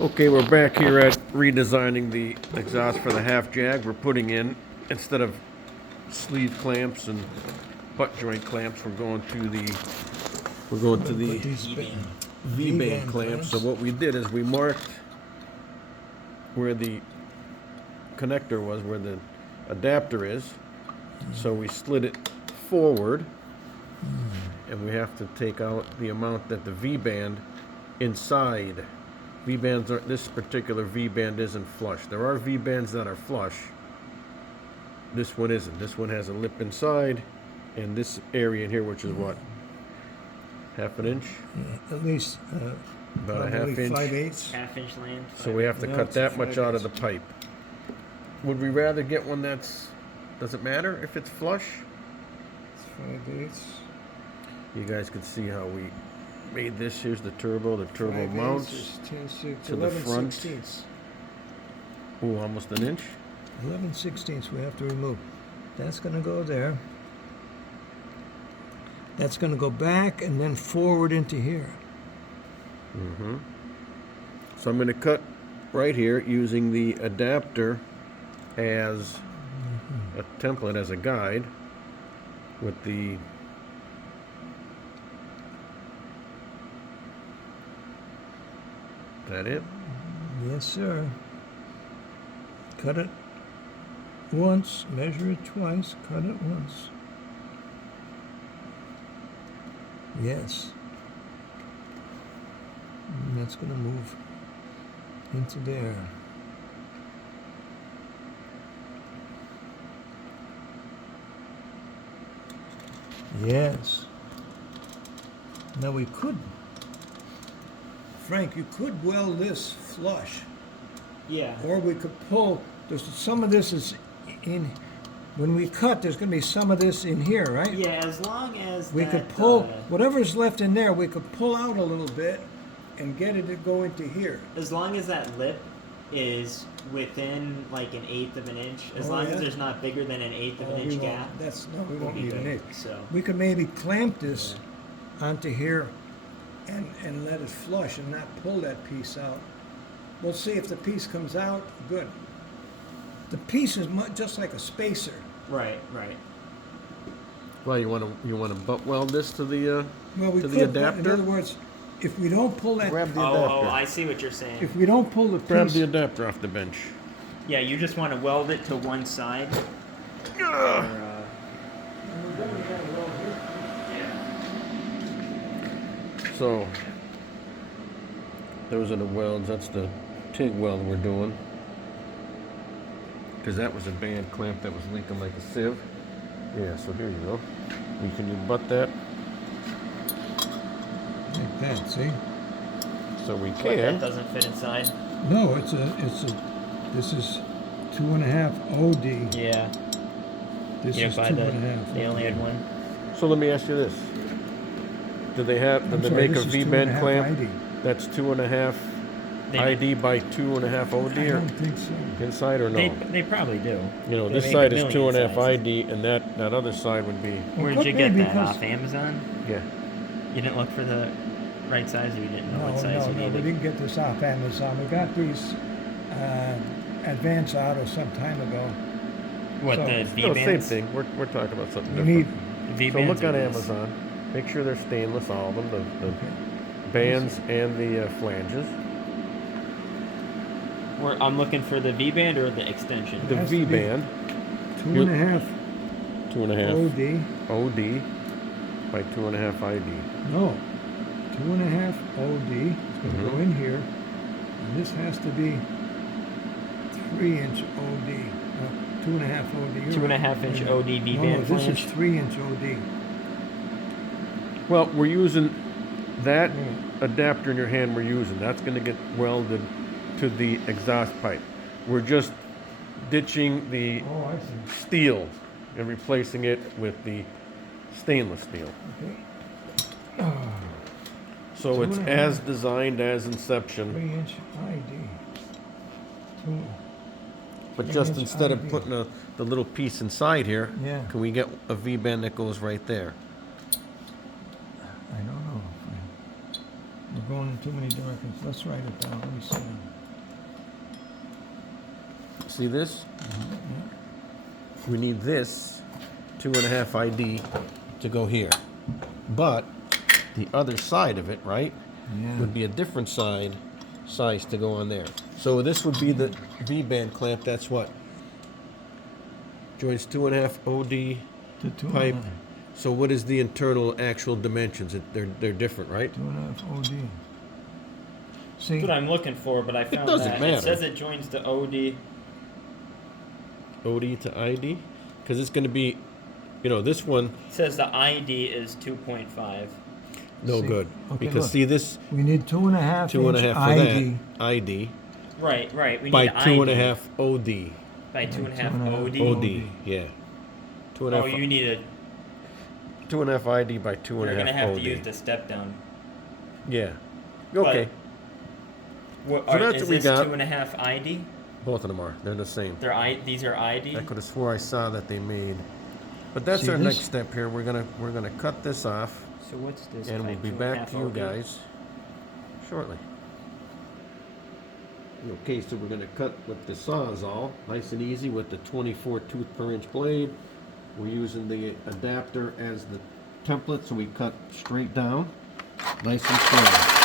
Okay, we're back here at redesigning the exhaust for the HafJag. We're putting in, instead of sleeve clamps and butt joint clamps, we're going to the V-band clamps. So what we did is we marked where the connector was, where the adapter is. So we slid it forward, and we have to take out the amount that the V-band inside. V-bands are, this particular V-band isn't flush. There are V-bands that are flush. This one isn't. This one has a lip inside, and this area in here, which is what? Half an inch? Yeah, at least About a half inch. 5/8. Half-inch land. So we have to No, cut it's a that much out of 5/8. the pipe. Would we rather get one that's, does it matter if it's flush? It's 5/8. You guys can see how we made this. Here's the turbo 5/8 mounts is 10/6, to the 11 front. 16ths. Ooh, almost an inch. 11 16ths we have to remove. That's going to go there. That's going to go back and then forward into here. So I'm going to cut right here using the adapter as a template, as a guide, with the that it? Yes, sir. Cut it once, measure it twice, cut it once. Yes. And that's going to move into there. Yes. Now we could, Frank, you could weld this flush, Yeah. or we could pull, there's some of this is in, when we cut, there's going to be some of this in here, right? Yeah, as long as We that, could pull, whatever's left in there, we could pull out a little bit and get it to go into here. as long as that lip is within like an eighth of an inch, as Oh, long yeah? as there's not bigger than an eighth of Oh, an we inch won't- gap. That's, no, we we'll won't be need an good. inch. So We could maybe clamp this onto here and let it flush and not pull that piece out. We'll see if the piece comes out, good. The piece is just like a spacer. right, right. Well, you want to butt weld this to the Well, we to could, the but adapter. in other words, if we don't pull that, Grab the Oh, adapter. I see what you're saying. if we don't pull the Grab piece, the adapter off the bench. Yeah, you just want to weld it to one side. Or, So those are the welds. That's the TIG weld we're doing. Because that was a band clamp that was linking like a sieve. Yeah, so here you go. Can you butt that? like that, see? So we what, that can. doesn't fit inside. No, this is 2.5 OD. Yeah. This You is didn't buy 2.5. they only had one. So let me ask you this. Did they make a V-band clamp ID. that's 2.5 They- ID by 2.5 OD I or don't think so. inside or no? They probably do. You know, They this make side a is million 2.5 sizes. ID, and that other side would be, Where'd Could you be get that because- off Amazon? yeah. You didn't look for the right size, or you didn't know what size you No, we needed? didn't get this off Amazon. We got these Advance Auto some time ago. What, So- the No, same V-bands? thing. We're talking about something We different. need, So V-bands look on are these. Amazon. Make sure they're stainless, all of them, the bands and the flanges. I'm looking for the V-band or the extension. The has to be- V-band, 2.5 2.5 OD. OD by 2.5 ID. No, 2.5 OD. It's going to go in here. And this has to be 3-inch OD. 2.5 OD. You're 2.5 inch right. OD V-band No, this flange. is 3-inch OD. Well, we're using that Right. adapter in your hand we're using. That's going to get welded to the exhaust pipe. We're just ditching the Oh, I see. steel and replacing it with the stainless steel. Okay. So it's 2.5. as designed as inception, 3-inch ID. Two. but 3 just inch instead of ID. putting the little piece inside here, Yeah. can we get a V-band that goes right there? I don't know. We'll going in too many directions. Let's write it down. Let me see. See this? We need this 2.5 ID to go here. But the other side of it, right, would be a different size to go on there. So this would be the V-band clamp. That's what? Joins 2.5 OD To pipe. 2.5. So what is the internal actual dimensions? They're different, right? 2.5 OD. See, That's what I'm looking for, but I found doesn't that matter. it says it joins the OD. OD to ID? Because it's going to be, this one, It says the ID is 2.5. no See, good. okay, Because look. see this we need 2.5 2.5 inch for ID. that ID Right. We by need 2.5 OD. by 2.5 2.5 OD. OD, yeah. 2.5 Oh, you need a. 2.5 ID by 2.5 You're gonna have OD. to use the step down. Yeah. Okay. What, So that's is what we this got. 2.5 ID? Both of them are. They're the same. These are ID. I could have swore I saw that they made. But that's See our this? next step here. We're gonna cut this off, So what's this? and by we'll be 2.5 back to you OD? guys shortly. Okay, so we're gonna cut with the Sawzall, nice and easy with the 24 tooth per inch blade. We're using the adapter as the template, so we cut straight down, nice and strong.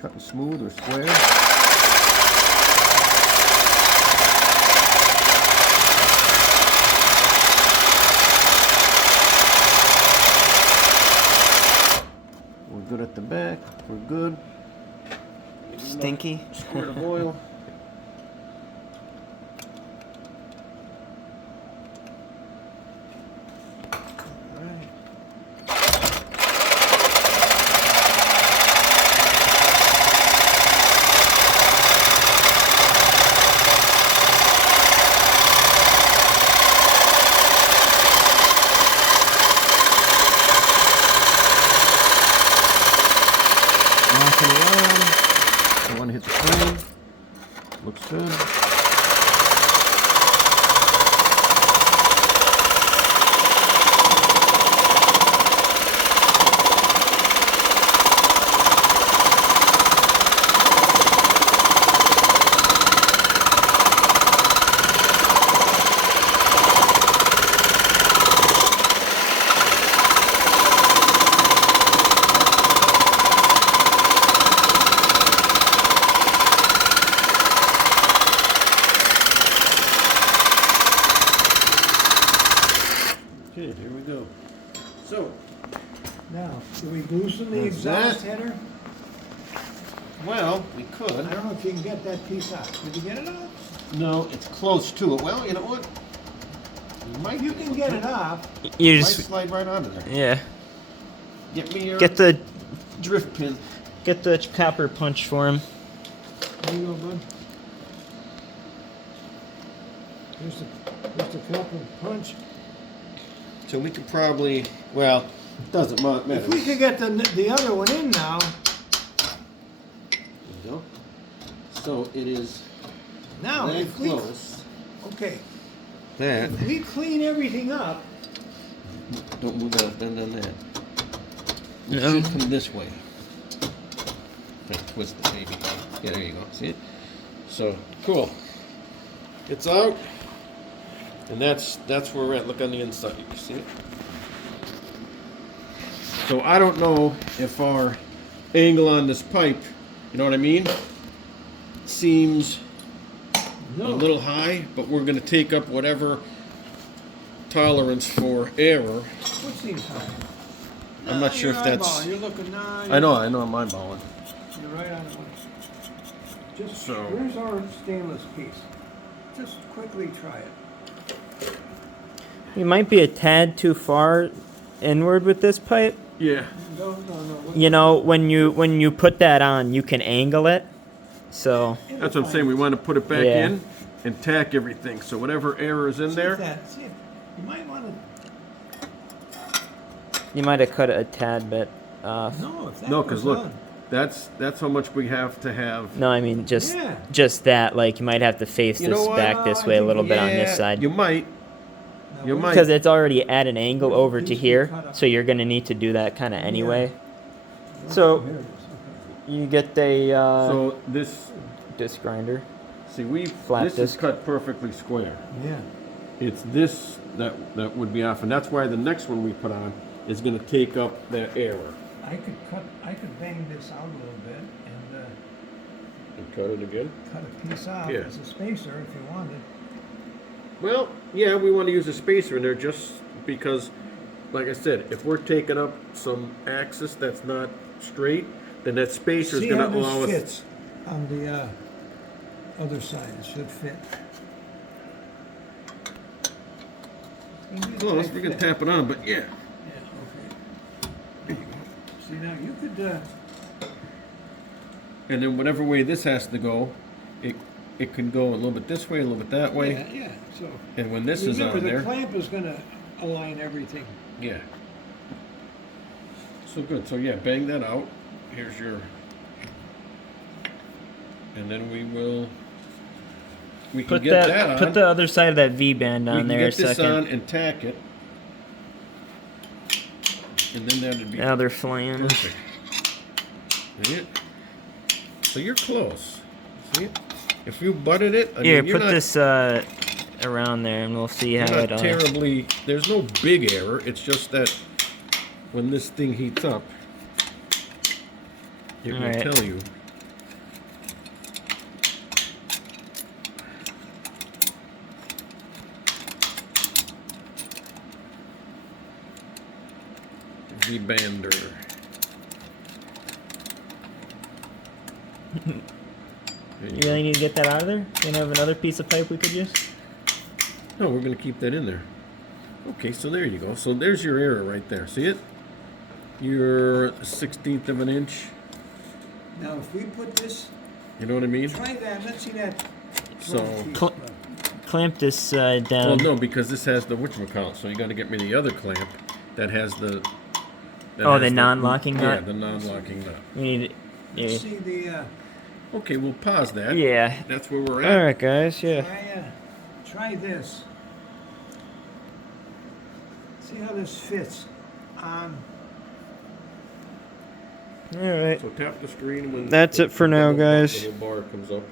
Cutting smooth or square. We're good at the back. We're good. Stinky. Squirt of oil. Locking it on. Don't want to hit the frame. Looks good. Okay, here we go. So, Now, do we loosen the That's exhaust that. header? well, we I could. don't know if you can get that piece out. Did you get it out? No, it's close to it. Well, you know what? If you can get it off, You Might slide right onto there. yeah. Get me your Get the drift pin. copper punch for him. there you go, bud. Here's the copper punch. So we could probably, well, it doesn't matter. If we could get the other one in now, There you go. So it is now that if we close. okay, That. if we clean everything up, Don't move that. Done that. It No. should come this way. Like twist it, maybe. Yeah, there you go. See it? So cool. It's out, and that's where we're at. Look on the inside. You see it? So I don't know if our angle on this pipe, you know what I mean, seems a little high, but we're going to take up whatever tolerance for error. what seems high? I'm not sure you're if that's. eyeballing. You're looking. Nah, I know I'm eyeballing. You're right on the money. Just So- here's our stainless piece. Just quickly try it. You might be a tad too far inward with this pipe. Yeah. No. Look, You know, when you put that on, you can angle it. So That's what I'm saying. We want to put it back Yeah. in and tack everything. So whatever error is in see there. if that. See if you might want to. you might have cut it a tad bit. No, if that No, goes because look, on. that's how much we have to have. No, I mean just Yeah. just that. Like you might have to face You this know what? back this No, I way a think little bit on this Yeah, side. You might. Now, You where's- might. Because it's already at an angle Where's the over to piece we here, cut up? so you're gonna need to do that kind of Yeah. anyway. where's- So- here it is, okay. You get a So this, disc grinder. see, Flat this is disc. cut perfectly square. Yeah. It's this that would be off, and that's why the next one we put on is going to take up that error. I could bang this out a little bit and And cut it again. cut a piece out Yeah. as a spacer if you wanted. Well, yeah, we want to use a spacer in there just because, like I said, if we're taking up some axis that's not straight, then that spacer is See going how to allow this us. fits on the other side. It should fit. Close. We can tap it on, but yeah. Yeah, okay. There you go. See, now you could, And then whatever way this has to go, it can go a little bit this way, a little bit that way. yeah, so. And when this is Remember, on the there, clamp is gonna align everything. yeah. So good. So yeah, bang that out. Here's your. And then we can Put get that. that on. Put the other side of that V band we on can there get a this second. on and tack it. And then that'd be Other flange. perfect. See it? So you're close. See it? If you butted it, I Here, mean, you're put not, this around there, and we'll see you're how not it. terribly. There's no big error. It's just that when this thing heats up, it will Alright. tell you. V-bander. There You go. really need to get that out of there? You don't have another piece of pipe we could use? No, we're going to keep that in there. Okay, so there you go. So there's your error right there. See it? Your 1/16 of an inch. Now, if we put this, You know what I mean? try that, let's see that. So- piece, Cl- bud. Clamp this Well, down. no, because this has the whatchamacallit, so you got to get me the other clamp that has the. that Oh, has the non-locking Yeah, nut? the non-locking nut. We need. Let's Yeah. see the, Okay, we'll pause that. Yeah. That's where we're at. All right, guys. Yeah. try this. See how this fits on. All right. So tap the screen when. That's it for now, the little guys. bar comes up.